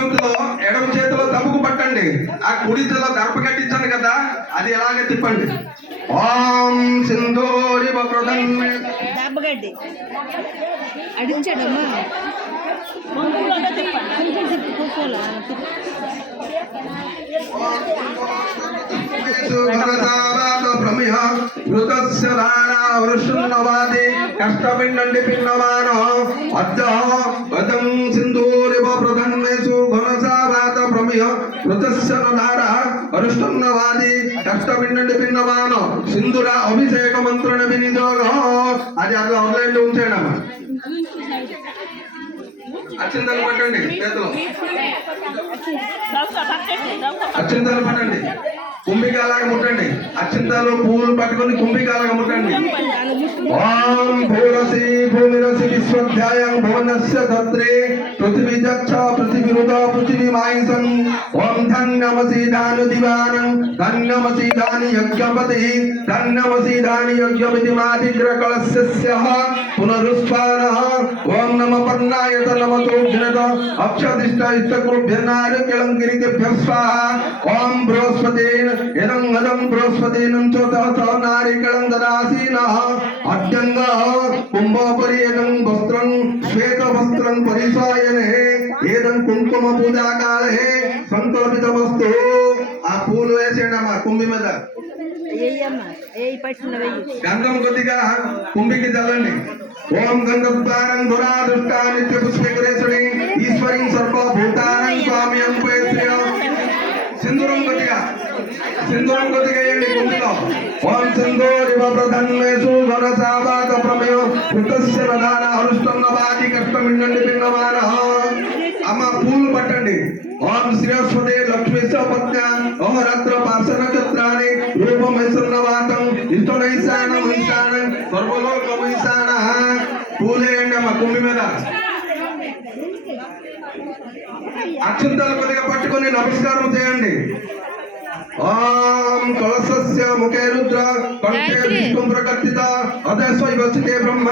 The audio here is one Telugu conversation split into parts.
అక్షంతలో ఎడమ చేతిలో తప్పుకు పట్టండి. ఆ కుడి చేతిలో గర్భ కట్టించాను కదా, అది ఎలాగే తిప్పండి. ఓం సింధూరి వక్రధన్మే దబ్బగడ్డి అడించాడమ్మా కష్టపిండండి పిన్నవానో అద్దం సింధూరివ ప్రధన్మేషు ఘనసావాత ప్రమియ మృతస్యనధార అరుష్టన్నవాది కష్టపిండండి పిన్నవానో సింధుర అభిషేక మంత్రుని వినియోగ. అది అట్లా ఆన్లైన్లో ఉంచేయడమ్మా. అచ్చింతలు పట్టండి చేతిలో, అచ్చింతలు పట్టండి, కుంభికాలాగా ముట్టండి. అచ్చింతలు పువ్వులు పట్టుకొని కుంభికాలాగా ముట్టండి. ఓం భూరసి భూమిరసి విశ్వధ్యాయం భువనస్య ధత్రే పృథివీ చక్ష పృథివీరుద పృథివీ మాయిసం. ఓం ధన్యమసి దాను దివానం ధన్యమసి దాని యజ్ఞపతి ధన్యమసి దాని యజ్ఞమితి మాదిగ్రకళస్య పునరుస్పాన. ఓం నమ పర్ణాయత నమతో ఘనత అక్షదిష్ట ఇష్టకృభ్యనారికిళంకిరిభ్య స్వాహ. ఓం బృహస్పతేన ఇదం అదం బృహస్పతేనం చోత నారికళం దదాసీనః. అడ్డంగా కుంభోపరి ఏదం వస్త్రం శ్వేత వస్త్రం పరిసాయనే ఏదం కుంకుమ పూజాకాలే సంకల్పితమస్తు. ఆ పూలు వేసేయడమ్మా కుంభి మీద. గంధం కొద్దిగా కుంభికి చల్లండి. ఓం గంధద్వారం దురాదృష్ట నిత్య పుష్పేశ్వరి ఈశ్వరి సర్వభూతానం స్వామి అంపేశ్వర. సింధూరం కొద్దిగా, సింధూరం కొద్దిగా వేయండి కుంభిలో. ఓం సింధూరివ ప్రధన్మేషు ఘనసావాత ప్రమేయ కృతస్య ప్రధాన అనుష్టన్నవాది కష్టమిండండి పిన్నవాన. అమ్మ పూలు పట్టండి. ఓం శ్రీస్వదే లక్ష్మీ సపత్య అహరాత్ర పార్శ్వ నక్షత్రాన్ని రూపమైసన్నవాతం ఇష్టనైశానం ఈశానం సర్వలోకమైశాన. పూలేయండి అమ్మ కుంభి మీద. అక్షంతలు కొద్దిగా పట్టుకొని నమస్కారం చేయండి. ఓం కలశస్య ముఖే రుద్ర కంఠే విష్ణు ప్రకర్తిత అదస్వైవసితే బ్రహ్మ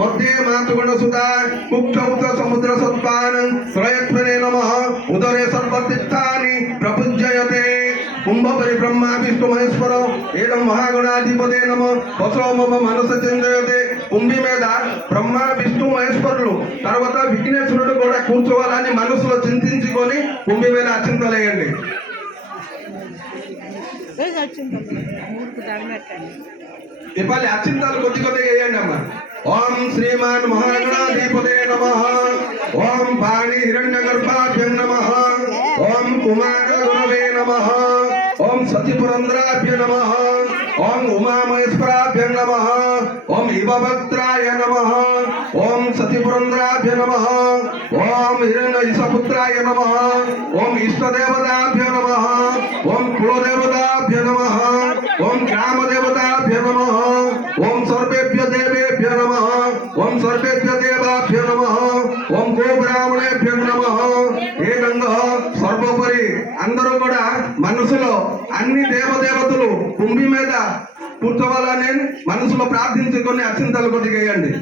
మధ్యే మాతృగుణ సుధా ముఖ్యౌత సముద్ర సత్పానం శ్రయత్వనే నమః ఉదరే సర్వతిష్టాని ప్రపుజ్యయతే. కుంభపరి బ్రహ్మ విష్ణు మహేశ్వర ఏదం మహాగణాధిపతే నమ వసో మమ మనస చిందయతే. కుంభి మీద బ్రహ్మ విష్ణు మహేశ్వరులు తర్వాత విఘ్నేశ్వరుడు కూడా కూర్చోవాలని మనసులో చింతించుకొని కుంభి మీద అచింతలేయండి. ఇవాళ అచ్చింతాలు కొద్ది కొద్దిగా వేయండి అమ్మా. ఓం శ్రీమాన్ మహాగణాధిపతే నమః. ఓం పాణి హిరణ్యగర్భాభ్యం నమః. ఓం కుమార గురవే నమః. ఓం సతిపురంద్రాభ్య నమః. ఓం ఉమామహేశ్వరాభ్యం నమః. ఓం ఇవభద్రాయ నమః. ఓం సతిపురంద్రాభ్య నమః. ఓం హిరణ్యపుత్రాయ నమః. ఓం ఇష్టదేవతాభ్య నమః. ఓం కులదేవతాభ్య నమః. ఓం గ్రామదేవతాభ్య నమః. ఓం సర్వేభ్య దేవేభ్య నమః. ఓం సర్వేభ్య దేవాభ్య నమః. ఓం గోబ్రాహ్మణేభ్య నమః. ఏకంగా సర్వోపరి అందరూ కూడా మనసులో అన్ని దేవదేవతలు కుంభి మీద కూర్చోవాలని మనసులో ప్రార్థించుకొని అత్యంతలు కొద్దిగా వేయండి.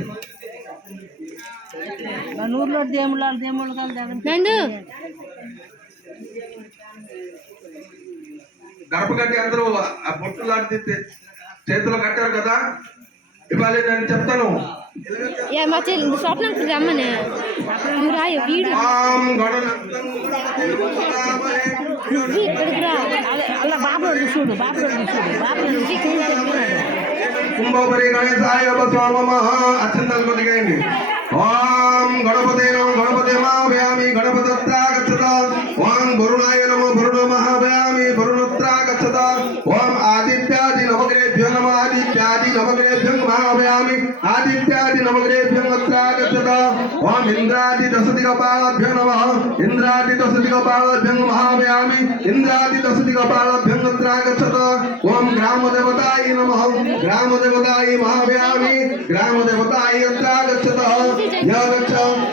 గడప కట్టి అందరూ ఆ బొట్టు లాంటి చేతిలో కట్టారు కదా. ఇవాళ నేను చెప్తాను. కుంభోపరి గణేశాయ అత్యంతలు కొద్దిగాయండి. ఓం గణపతే నమో గణపతే మహాభయామి గణపతత్రా గచ్చత. ఓం వరుణాయ నమో వరుణ మహాభయామి వరుణత్రా గచ్చత. ఓం ఆదిత్యాది నవగ్రేభ్యో నమః ఆదిత్యాది నవగ్రేభ్యం మహాభయామి ఆదిత్యాది నవగ్రేభ్యం అత్రా గచ్చత. ఓం ఇంద్రాది దశదిగపాలభ్యో నమః ఇంద్రాది దశదిగపాలభ్యం మహాభయామి ఇంద్రాది దశదిగపాలభ్యం అత్రా గచ్చత. ఓం గ్రామదేవతాయ నమః గ్రామదేవతాయ మహాభయామి గ్రామదేవతాయ అత్రా గచ్చత. యాగచ్చ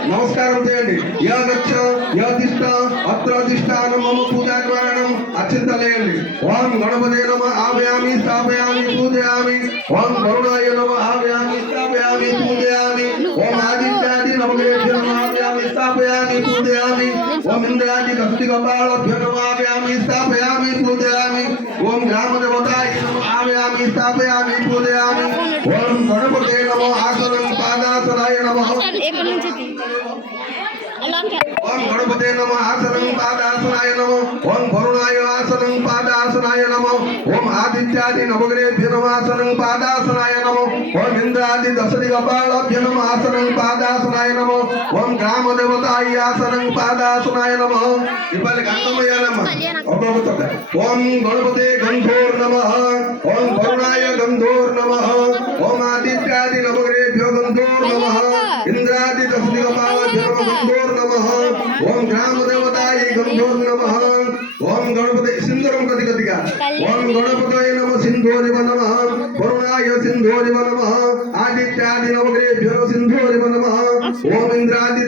నమస్కారం చేయండి. యాగచ్చ యాదిష్ట అత్రాధిష్టానం మమ పూజాగ్రహణం అత్యంతలేయండి. ఓం గణపతే నమః ఆభయామి స్థాపయామి పూజయామి. ఓం వరుణాయ నమః ఆభయామి స్థాపయామి పూజయామి. ఓం ఆదిత్యాది నవగ్రేభ్యో నమః ఆభయామి स्थापयामि पूजयामि ओम इंद्रादि दशति कपालाभ्यो नमः आवाहयामि स्थापयामि पूजयामि ओम ग्रामदेवताय नमः आवाहयामि स्थापयामि पूजयामि ओम गणपते नमः आसनं पादासनाय नमः ఎక్కడి నుంచి ओम गणपते नमः आसनं पादासनाय नमः ओम वरुणाय आसनं पादासनाय नमः ओम आदित्यादि नवग्रहेभ्यो नमः आसनं पादासनाय नमः ओम इंद्रादि दशति कपालाभ्यो नमः आसनं पादासनाय नमः ओम ग्रामदेवताय आसनं पादासनाय नमः इपल गंधमय नमः ओम गणपते गंधोर नमः ओम वरुणाय गंधोर नमः ओम आदित्यादि नवग्रहेभ्यो गंधोर नमः इंद्रादि दशति कपालाभ्यो नमः गंधोर नमः ओम ग्रामदेवताय गंधोर नमः ओम गणपते सिंदूरम कदिगदिगा ओम गणपतये नमः सिंधूरिव नमः वरुणाय सिंधूरिव नमः आदित्यादि नवग्रहेभ्यो सिंधूरिव नमः ओम इंद्रादि